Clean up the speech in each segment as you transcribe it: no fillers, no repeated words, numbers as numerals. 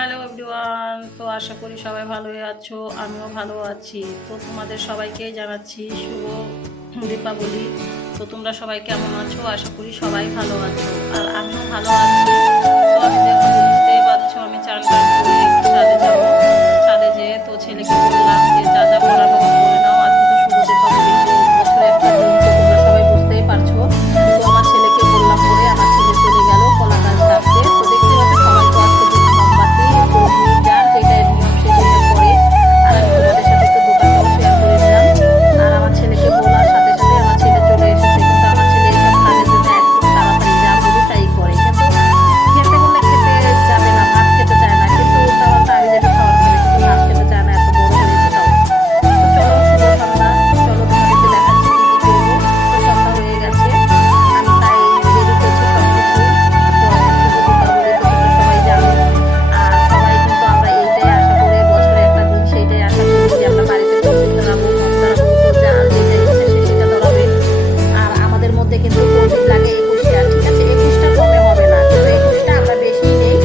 Hello everyone, তো আশা করি সবাই ভালোই আছো, আমিও ভালো আছি। তো তোমাদের সবাইকেই জানাচ্ছি শুভ দীপাবলি। তো তোমরা সবাই কেমন আছো? আশা করি সবাই ভালো আছো, আর আমিও ভালো আছি। তো আমি দেখো বুঝতেই পারছো, আমি চান টান করে একটু ছাদে যাবো। ছাদে যেয়ে তো ছেলেকে বললাম যে যা যা করার বাবা করে নাও, আজকে তো শুভ দীপাবলি, তো বছরে একটা দিন, তো তোমরা সবাই বুঝতেই পারছো। তো আমার ছেলেকে বললাম বলে আমার ছেলে চলে গেল কলা গাছ ডাকতে। তো দেখতে পাচ্ছ সবাই তো আজকে দিনে মোমবাতি, প্রদীপ, যার যেটা নিয়ম সে সেটা করে। আর আমি তোমাদের সাথে একটু দোকানটাও শেয়ার করে নিলাম। আর আমার ছেলেকে বলার সাথে সাথে আমার ছেলে চলে এসেছে, কিন্তু আমার ছেলে এইসব কাজের জন্য একদম তাড়াতাড়ি যা বলি তাই করে। কিন্তু খেতে বললে খেতে যাবে না, ভাত খেতে চায় না, কিন্তু তাও তার যেটা খাওয়ার খাবে, কিন্তু ভাত খেতে চায় না, এত বড় হয়েছে তাও। তো চলো শুভ সন্ধ্যা, চলো তোমাদেরকে দেখাচ্ছি কি কি করবো। তো সন্ধ্যা হয়ে গেছে, আমি তাই রেডি করছি সবকিছু। তো আজকে শুভ দীপাবলি, তো তোমরা সবাই জানো। আর সবাই কিন্তু আমরা এইটাই আশা করে, বছরে একটা দিন সেইটাই আশা করি যে আমরা বাড়িতে প্রদীপ ধরাবো, মম ধরাবো, তো যার যেটা ইচ্ছে সে সেটা ধরাবে। আর আমাদের মধ্যে কিন্তু প্রদীপ লাগে 21টা, ঠিক আছে? 21টা কমে হবে না, কিন্তু 21টা আমরা বেশি নেই।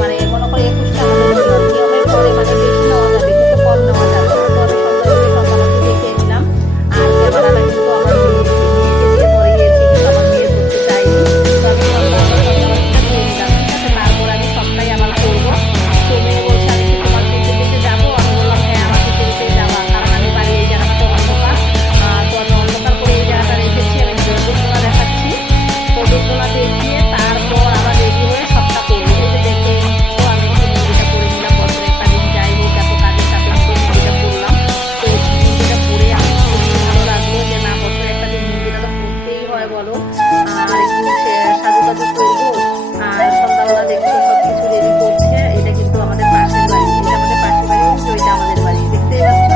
মানে মনে করি 21টা আমাদের নিয়মের পরে, মানে বেশি নেওয়া যাবে কিন্তু কম নেওয়া যাবে না। তো আমি সন্ধ্যা করে সন্ধ্যাবাতি দেখিয়ে নিলাম। আর ক্যামেরাটা কিন্তু আমার মেয়েকে দিয়ে ধরিয়েছি, কিন্তু আমার মেয়ে ধরতে চাইনি। তো আমি সন্ধ্যাবাতিটা দিয়ে দিলাম, ঠিক আছে? তারপর আমি সবটাই আবার করবো। তো মেয়ে বলছে আমি কি তোমার পিছু পিছু যাবো? আমি বললাম হ্যাঁ, আমার পিছু পিছু যাবা, কারণ আমি বাড়ি এই জায়গাটা তো অন্ধকার। তো আমি অন্ধকার করে এই জায়গাটা রেখেছি, আমি ধূপধুনা দেখাচ্ছি। তো ধূপধুনা দেখিয়ে তারপর আবার রেডি হয়ে সবটা করবো। এই যে দেখে নিচ্ছ, আমি একটু মেহেন্দিটা পরে নিলাম, বছরে একটা দিন যাই হোক এত কাজের চাপে আমি তো মেহেন্দিটা পরলাম। তো মেহেন্দিটা পরে আমার খুবই ভালো লাগলো যে না, বছরে একটা দিন মেহেন্দিটা তো পরতেই হয় বলো। আর একটু সাজুটাজু করবো। আর সন্ধ্যাবেলা দেখছো সবকিছু রেডি করছে। এটা কিন্তু আমাদের পাশের বাড়ি, এটা আমাদের পাশের বাড়ি, ওইটা আমাদের বাড়ি, দেখতেই পাচ্ছ।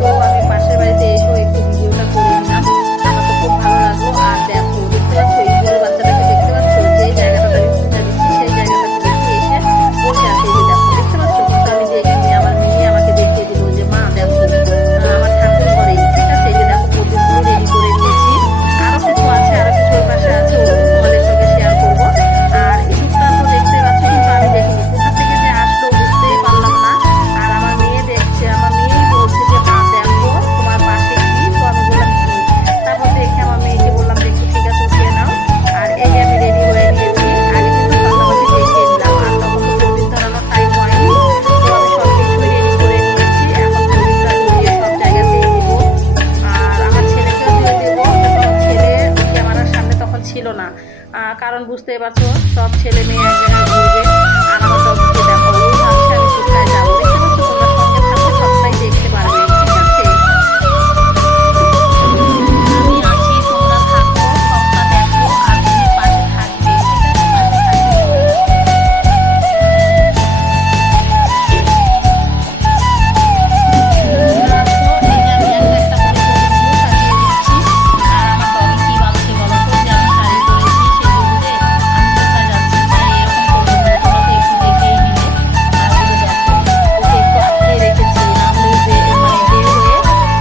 তো আমি পাশের বাড়িতে এসেও একটু ভিডিওটা করে নিলাম, আমার তো খুব ভালো লাগলো। আর দেখো দেখতে পাচ্ছ এই বুড়ো বাচ্চাটাকে, দেখতে পাচ্ছ যে জায়গাটাতে আমি পূজা দিচ্ছি সেই জায়গাটাতে দেখি এসে বসে আছে। এই যে দেখো, দেখতে পাচ্ছ? কিন্তু আমি দেখিনি, আমার মেয়ে আমাকে দেখিয়ে দিল যে মা দেখো, আমার ঠাকুর ঘরেই, ঠিক আছে? এই যে দেখো প্রদীপগুলো রেডি করে নিয়েছি। আরো কিছু আছে, আরো কিছু ওই পাশে আছে, ওগুলো তোমাদের সঙ্গে শেয়ার করবো। আর ইঁদুরটা তো দেখতে পাচ্ছ, কিন্তু আমি দেখিনি, কোথা থেকে যে আসলো বুঝতেই পারলাম না। আর আমার মেয়ে দেখছে, আমার মেয়েই বলছে যে মা দেখো তোমার পাশে কি। তো আমি বললাম কি। তারপর দেখে আমার মেয়েকে বললাম যে একটু ঠিক আছে উঠিয়ে নাও। আর এই যে আমি রেডি হয়ে নিয়েছি, আগে কিন্তু সন্ধ্যাবাতি দেখিয়ে নিলাম, আর তখন তো প্রদীপ ধরানোর টাইম হয়নি। তো আমি সব কিছুই রেডি করে নিয়েছি, এখন প্রদীপটা ধরিয়ে সব জায়গাতেই দিব। আর আমার ছেলেকেও দিয়ে দেবো, কিন্তু ছেলে ক্যামেরার সামনে তখন ছিল না। কারণ বুঝতেই পারছো সব ছেলে মেয়ে এক জায়গায় ঘুরবে। আর আমার ডগিকে দেখো, ও ভাবছে আমি কোথায় যাবো। দেখতে পাচ্ছ? তোমরা সঙ্গে থাকো, সবটাই দেখতে পারবে, ঠিক আছে? আমি আছি, তোমরা থাকো, সবটা দেখো, আর তুমি পাশে থাকবে, ঠিক আছে? পাশে থাকবে তোমরা। আসো, এই যে আমি একটা একটা করে প্রদীপগুলো সাজিয়ে দিচ্ছি। আর আমার ডগি কি ভাবছে বলো তো, যে আমি শাড়ি পরেছি সেজে গুজে আমি কোথায় যাচ্ছি, তাই এরকম করবে বলে তোমরা তো একটু দেখেই নিলে। এই যে দেখো, ওকে একটু আটকে রেখেছি, না হলে মানে বের হয়ে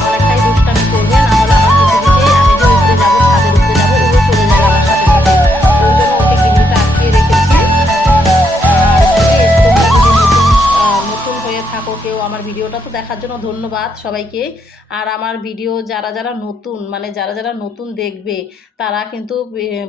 অনেকটাই দুষ্টামি করবে, না হলে আমার পিছু পিছুই আমি যে উপরে যাবো, ছাদের উপরে যাবো, উড়ে চলে যাবে আমার সাথে সাথে। ওই জন্য ওকে গিন্নিটা আটকে রেখেছি। আর প্লিজ তোমরা যদি নতুন হয়ে থাকো কেউ, আমার ভিডিওটা তো দেখার জন্য ধন্যবাদ সবাইকে। আর আমার ভিডিও যারা যারা নতুন, মানে যারা যারা নতুন দেখবে, তারা কিন্তু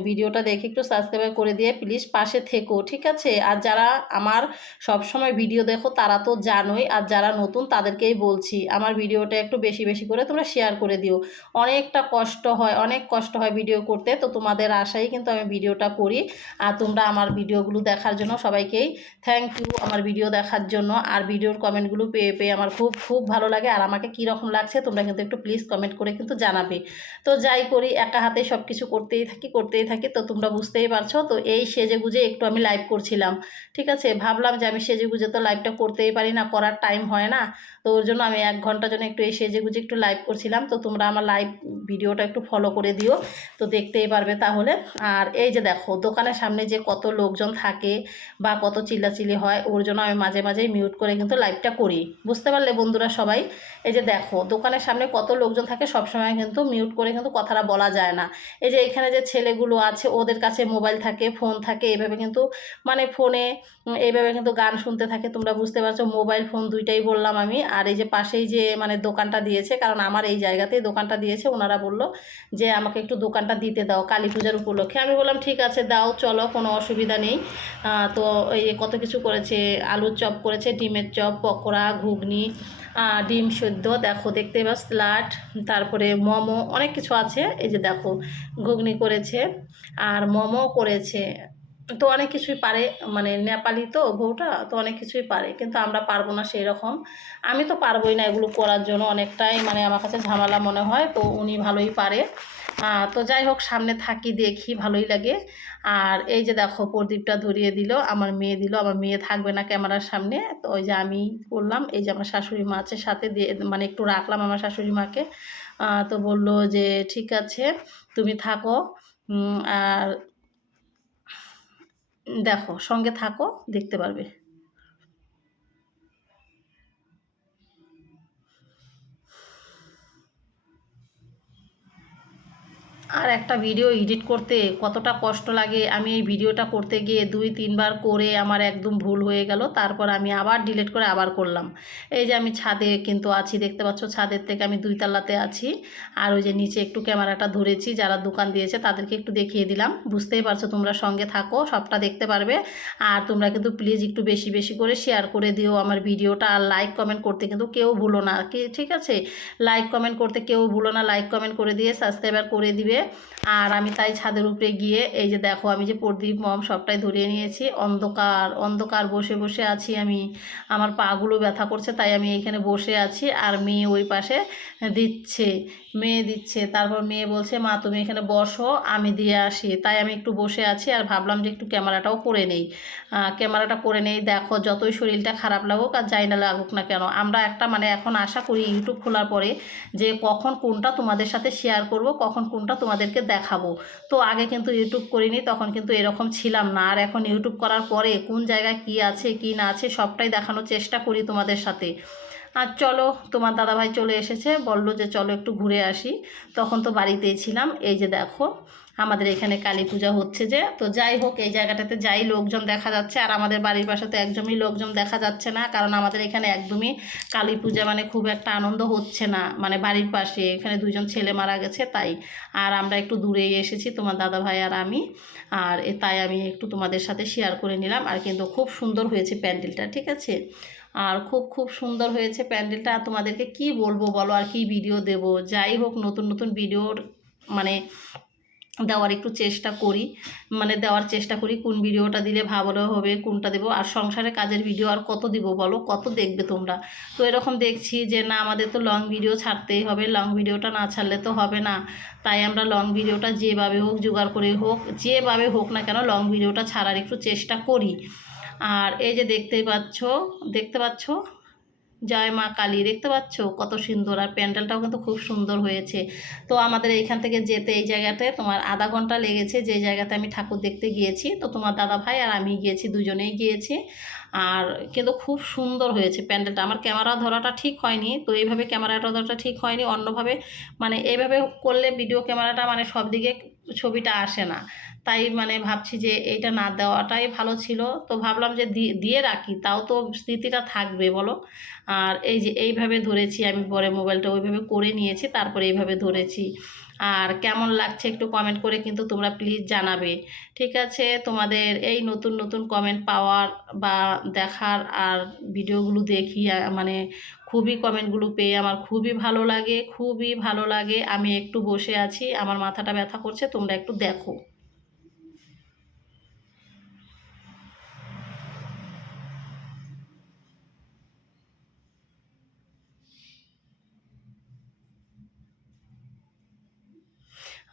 ভিডিওটা দেখে একটু সাবস্ক্রাইব করে দিয়ে প্লিজ পাশে থেকো, ঠিক আছে? আর যারা আমার সব সময় ভিডিও দেখো তারা তো জানোই, আর যারা নতুন তাদেরকেই বলছি আমার ভিডিওটা একটু বেশি বেশি করে তোমরা শেয়ার করে দিও। অনেকটা কষ্ট হয়, অনেক কষ্ট হয় ভিডিও করতে, তো তোমাদের আশাই কিন্তু আমি ভিডিওটা করি। আর তোমরা আমার ভিডিওগুলো দেখার জন্য সবাইকেই থ্যাংক ইউ, আমার ভিডিও দেখার জন্য। আর ভিডিওর কমেন্টগুলো পেয়ে পেয়ে আমার খুব খুব ভালো লাগে। আর আমাকে কীরকম লাগছে তোমরা কিন্তু একটু প্লিজ কমেন্ট করে কিন্তু জানাবে। তো যাই করি, একা হাতে সব কিছু করতেই থাকি, তো তোমরা বুঝতেই পারছো। তো এই সেজে গুজে একটু আমি লাইভ করছিলাম, ঠিক আছে? ভাবলাম যে আমি সেজে গুজে তো লাইভটা করতেই পারি না, করার টাইম হয় না। তো ওর জন্য আমি 1 ঘন্টার জন্য একটু এই সেজে গুজে একটু লাইভ করছিলাম। তো তোমরা আমার লাইভ ভিডিওটা একটু ফলো করে দিও, তো দেখতেই পারবে তাহলে। আর এই যে দেখো দোকানের সামনে যে কত লোকজন থাকে বা কত চিল্লাচিল্লি হয়, ওর জন্য আমি মাঝে মাঝেই মিউট করে কিন্তু লাইভটা করি, বুঝতে পারলে বন্ধুরা সবাই। এই যে দেখো দোকানের সামনে কত লোকজন থাকে, সবসময় কিন্তু মিউট করে কিন্তু কথাটা বলা যায় না। এই যে এখানে যে ছেলেগুলো আছে ওদের কাছে মোবাইল থাকে, ফোন থাকে, এইভাবে কিন্তু মানে ফোনে এইভাবে কিন্তু গান শুনতে থাকে, তোমরা বুঝতে পারছো, মোবাইল ফোন দুইটাই বললাম আমি। আর এই যে পাশেই যে মানে দোকানটা দিয়েছে, কারণ আমার এই জায়গাতেই দোকানটা দিয়েছে, ওনারা বললো যে আমাকে একটু দোকানটা দিতে দাও কালী পূজার উপলক্ষে। আমি বললাম ঠিক আছে দাও, চলো, কোনো অসুবিধা নেই। তো এই কত কিছু করেছে, আলুর চপ করেছে, ডিমের চপ, পকোড়া, ঘুগনি, ডিম সেদ্ধ, দেখো দেখতে পাচ্ছ, স্যালাড, তারপরে মোমো, অনেক কিছু আছে। এই যে দেখো ঘুগনি করেছে আর মোমো করেছে। তো অনেক কিছুই পারে, মানে নেপালি তো বউটা, তো অনেক কিছুই পারে, কিন্তু আমরা পারবো না সেই রকম। আমি তো পারবোই না এগুলো করার জন্য, অনেকটাই মানে আমার কাছে ঝামেলা মনে হয়, তো উনি ভালোই পারে। তো যাই হোক, সামনে থাকি, দেখি, ভালোই লাগে। আর এই যে দেখো প্রদীপটা ধরিয়ে দিল, আমার মেয়ে দিল, আমার মেয়ে থাকবে না ক্যামেরার সামনে, তো ওই যে আমি করলাম। এই যে আমার শাশুড়ি মা আছে সাথে, দিয়ে মানে একটু রাখলাম আমার শাশুড়ি মাকে। তো বলল যে ঠিক আছে তুমি থাকো, আর দেখো সঙ্গে থাকো, দেখতে পারবে। আর একটা ভিডিও এডিট করতে কতটা কষ্ট লাগে, আমি এই ভিডিওটা করতে গিয়ে 2-3 বার করে আমার একদম ভুল হয়ে গেল, তারপর আমি আবার ডিলিট করে আবার করলাম। এই যে আমি ছাদে কিন্তু আছি, দেখতে পাচ্ছ, ছাদের থেকে আমি 2 তলাতে আছি। আর ওই যে নিচে একটু ক্যামেরাটা ধরেছি, যারা দোকান দিয়েছে তাদেরকে একটু দেখিয়ে দিলাম, বুঝতেই পারছো, তোমরা সঙ্গে থাকো, সবটা দেখতে পারবে। আর তোমরা কিন্তু প্লিজ একটু বেশি বেশি করে শেয়ার করে দিও আমার ভিডিওটা, আর লাইক কমেন্ট করতে কিন্তু কেউ ভুলো না, কি ঠিক আছে? লাইক কমেন্ট করতে কেউ ভুলো না, লাইক কমেন্ট করে দিয়ে সাবস্ক্রাইবার করে দিবে। আর আমি তাই ছাদের উপরে গিয়ে এই যে দেখো আমি যে প্রদীপ মম সবটাই ধরিয়ে নিয়েছি, অন্ধকার অন্ধকার বসে বসে আছি আমি, আমার পাগুলো ব্যথা করছে, তাই আমি এইখানে বসে আছি। আর মেয়ে ওই পাশে দিচ্ছে, মেয়ে দিচ্ছে, তারপর মেয়ে বলছে মা তুমি এখানে বসো আমি দিয়ে আসি, তাই আমি একটু বসে আছি। আর ভাবলাম যে একটু ক্যামেরাটাও করে নেই, ক্যামেরাটা করে নেই। দেখো যতই শরীরটা খারাপ লাগুক আর যাই না লাগুক না কেন, আমরা একটা মানে এখন আশা করি ইউটিউব খোলার পরে যে কখন কোনটা তোমাদের সাথে শেয়ার করব, কখন কোনটা তোমাদেরকে দেখাবো। তো আগে কিন্তু ইউটিউব করিনি, তখন কিন্তু এরকম ছিলাম না। আর এখন ইউটিউব করার পরে কোন জায়গায় কি আছে কি না আছে সবটাই দেখানোর চেষ্টা করি তোমাদের সাথে। আর চলো, তোমার দাদাভাই চলে এসেছে, বললো যে চলো একটু ঘুরে আসি, তখন তো বাড়িতেই ছিলাম। এই যে দেখো আমাদের এখানে কালী পূজা হচ্ছে যে, তো যাই হোক এই জায়গাটাতে যাই লোকজন দেখা যাচ্ছে। আর আমাদের বাড়ির পাশে তো একদমই লোকজন দেখা যাচ্ছে না, কারণ আমাদের এখানে একদমই কালী পূজা মানে খুব একটা আনন্দ হচ্ছে না, মানে বাড়ির পাশে এখানে 2জন ছেলে মারা গেছে তাই। আর আমরা একটু দূরেই এসেছি তোমার দাদাভাই আর আমি, আর তাই আমি একটু তোমাদের সাথে শেয়ার করে নিলাম। আর কিন্তু খুব সুন্দর হয়েছে প্যান্ডেলটা, ঠিক আছে? আর খুব খুব সুন্দর হয়েছে প্যান্ডেলটা, তোমাদেরকে কি বলবো বলো, আর কি ভিডিও দেব? যাই হোক নতুন নতুন ভিডিওর মানে দেওয়ার একটু চেষ্টা করি, মানে দেওয়ার চেষ্টা করি, কোন ভিডিওটা দিলে ভালো হবে, কোনটা দেবো। আর সংসারের কাজের ভিডিও আর কত দিব বলো, কত দেখবে তোমরা? তো এরকম দেখছি যে না, আমাদের তো লং ভিডিও ছাড়তেই হবে, লং ভিডিওটা না ছাড়লে তো হবে না। তাই আমরা লং ভিডিওটা যেভাবে হোক জোগাড় করে হোক, যেভাবে হোক না কেন লং ভিডিওটা ছাড়ার একটু চেষ্টা করি। আর এই যে দেখতেই পাচ্ছ, দেখতে পাচ্ছ, জয় মা কালী, দেখতে পাচ্ছ কত সুন্দর। আর প্যান্ডেলটাও কিন্তু খুব সুন্দর হয়েছে। তো আমাদের এইখান থেকে যেতে এই জায়গাটায় তোমার আধা ঘন্টা লেগেছে, যে জায়গাতে আমি ঠাকুর দেখতে গিয়েছি। তো তোমার দাদা ভাই আর আমি গিয়েছি, দুজনেই গিয়েছি। আর কিন্তু খুব সুন্দর হয়েছে প্যান্ডেলটা। আমার ক্যামেরা ধরাটা ঠিক হয়নি, তো এইভাবে ক্যামেরাটা ধরাটা ঠিক হয়নি, অন্যভাবে মানে এইভাবে করলে ভিডিও ক্যামেরাটা মানে সব দিকে ছবিটা আসে না। তাই মানে ভাবছি যে এইটা না দেওয়াটাই ভালো ছিল। তো ভাবলাম যে দিয়ে রাখি, তাও তো স্মৃতিটা থাকবে বলো। আর এই যে এইভাবে ধরেছি আমি, পরে মোবাইলটা ওইভাবে করে নিয়েছি, তারপরে এইভাবে ধরেছি। আর কেমন লাগছে একটু কমেন্ট করে কিন্তু তোমরা প্লিজ জানাবে, ঠিক আছে? তোমাদের এই নতুন নতুন কমেন্ট পাওয়ার বা দেখার, আর ভিডিওগুলো দেখি মানে খুবই কমেন্টগুলো পেয়ে আমার খুবই ভালো লাগে, খুবই ভালো লাগে। আমি একটু বসে আছি, আমার মাথাটা ব্যথা করছে, তোমরা একটু দেখো।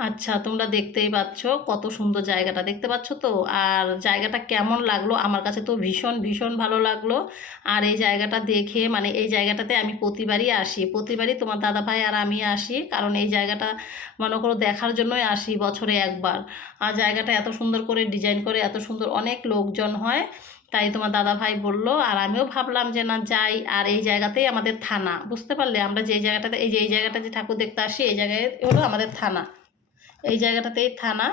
আচ্ছা, তোমরা দেখতেই পাচ্ছ কত সুন্দর জায়গাটা, দেখতে পাচ্ছ তো? আর জায়গাটা কেমন লাগলো? আমার কাছে তো ভীষণ ভীষণ ভালো লাগলো। আর এই জায়গাটা দেখে মানে এই জায়গাটাতে আমি প্রতিবারই আসি, প্রতিবারই তোমার দাদাভাই আর আমি আসি, কারণ এই জায়গাটা মনে করো দেখার জন্যই আসি বছরে একবার। আর জায়গাটা এত সুন্দর করে ডিজাইন করে, এত সুন্দর, অনেক লোকজন হয়। তাই তোমার দাদা ভাই বললো, আর আমিও ভাবলাম যে না যাই। আর এই জায়গাতেই আমাদের থানা, বুঝতে পারলে? আমরা যে জায়গাটাতে এই জায়গাটা যে ঠাকুর দেখতে আসি, এই জায়গায় হলো আমাদের থানা। এই জায়গাটাতেই থানা,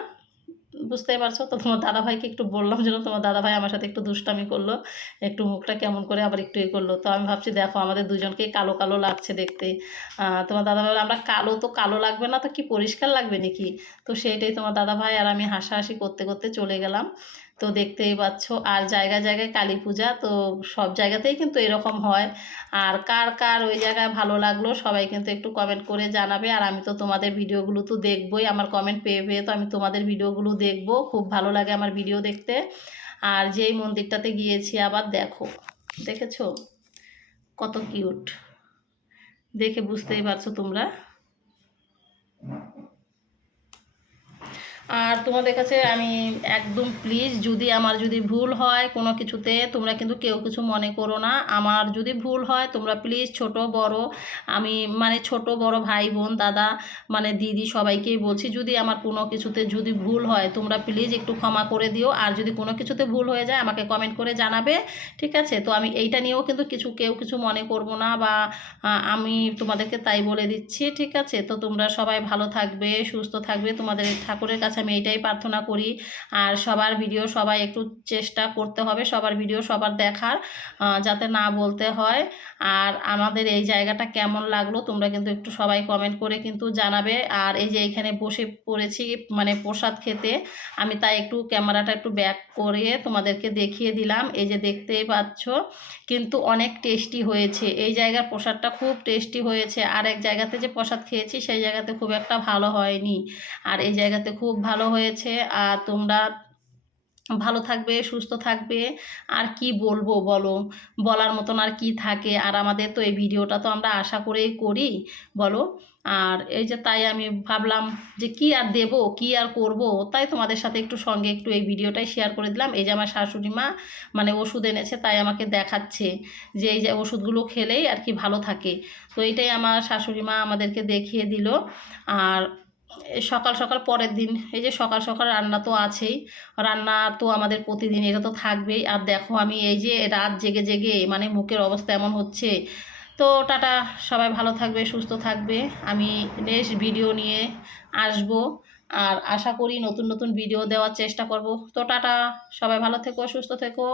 বুঝতেই পারছো তো। তোমার দাদাভাইকে একটু বললাম যেন, তোমার দাদাভাই আমার সাথে একটু দুষ্টামি করলো, একটু মুখটা কেমন করে আবার একটু করলো। তো আমি ভাবছি দেখো আমাদের দুজনকেই কালো কালো লাগছে দেখতে। তোমার দাদাভাই বলে, আমরা কালো তো কালো লাগবে না তো কি পরিষ্কার লাগবে নাকি? তো সেইটাই তোমার দাদাভাই আর আমি হাসাহাসি করতে করতে চলে গেলাম। তো দেখতেই পাচ্ছ, আর জায়গায় জায়গায় কালী পূজা, তো সব জায়গাতেই কিন্তু এরকম হয়। আর কার কার ওই জায়গায় ভালো লাগলো সবাই কিন্তু একটু কমেন্ট করে জানাবে। আর আমি তো তোমাদের ভিডিওগুলো তো দেখবই, আমার কমেন্ট পেয়ে পেয়ে তো আমি তোমাদের ভিডিওগুলো দেখব, খুব ভালো লাগে আমার ভিডিও দেখতে। আর যেই মন্দিরটাতে গিয়েছি আবার দেখো, দেখেছো কত কিউট, দেখে বুঝতেই পারছো তোমরা। আর তোমাদের কাছে আমি একদম প্লিজ, যদি আমার যদি ভুল হয় কোনো কিছুতে, তোমরা কিন্তু কেউ কিছু মনে করো না। আমার যদি ভুল হয় তোমরা প্লিজ, ছোট বড়, আমি মানে ছোট বড় ভাই বোন দাদা মানে দিদি সবাইকেই বলছি, যদি আমার কোনো কিছুতে যদি ভুল হয় তোমরা প্লিজ একটু ক্ষমা করে দিও। আর যদি কোনো কিছুতে ভুল হয়ে যায় আমাকে কমেন্ট করে জানাবে, ঠিক আছে? তো আমি এইটা নিয়েও কিন্তু কেউ কিছু মনে করব না, বা আমি তোমাদেরকে তাই বলে দিচ্ছি, ঠিক আছে? তো তোমরা সবাই ভালো থাকবে, সুস্থ থাকবে, তোমাদের ঠাকুরের কাছে আমি এইটাই প্রার্থনা করি। আর সবার ভিডিও সবাই একটু চেষ্টা করতে হবে, সবার ভিডিও সবার দেখার, যাতে না বলতে হয়। আর আমাদের এই জায়গাটা কেমন লাগলো তোমরা কিন্তু একটু সবাই কমেন্ট করে কিন্তু জানাবে। আর এই যে এখানে বসে পড়েছি মানে প্রসাদ খেতে, আমি তাই একটু ক্যামেরাটা একটু ব্যাক করে তোমাদেরকে দেখিয়ে দিলাম। এই যে দেখতেই পাচ্ছ, কিন্তু অনেক টেস্টি হয়েছে, এই জায়গার প্রসাদটা খুব টেস্টি হয়েছে। আর এক জায়গাতে যে প্রসাদ খেয়েছি সেই জায়গাতে খুব একটা ভালো হয়নি, আর এই জায়গাতে খুব ভালো হয়েছে। আর তোমরা ভালো থাকবে, সুস্থ থাকবে, আর কি বলবো বলো, বলার মতন আর কি থাকে। আর আমাদের তো এই ভিডিওটা তো আমরা আশা করেই করি, বলো। আর এই যে তাই আমি ভাবলাম যে কি আর দেব, কি আর করব, তাই তোমাদের সাথে একটু সঙ্গে একটু এই ভিডিওটাই শেয়ার করে দিলাম। এই যে আমার শাশুড়ি মা মানে ওষুধ এনেছে, তাই আমাকে দেখাচ্ছে যে এই যে ওষুধগুলো খেলেই আর কি ভালো থাকে। তো এইটাই আমার শাশুড়ি মা আমাদেরকে দেখিয়ে দিল। আর সকাল সকাল পরের দিন এই যে সকাল সকাল রান্না তো আছেই, রান্না তো আমাদের প্রতিদিন এটা তো থাকবেই। আর দেখো আমি এই যে রাত জেগে জেগে মানে মুখের অবস্থা এমন হচ্ছে। তো টাটা, সবাই ভালো থাকবে, সুস্থ থাকবে। আমি নেক্সট ভিডিও নিয়ে আসব, আর আশা করি নতুন নতুন ভিডিও দেওয়ার চেষ্টা করব। তো টাটা, সবাই ভালো থেকো, সুস্থ থেকো।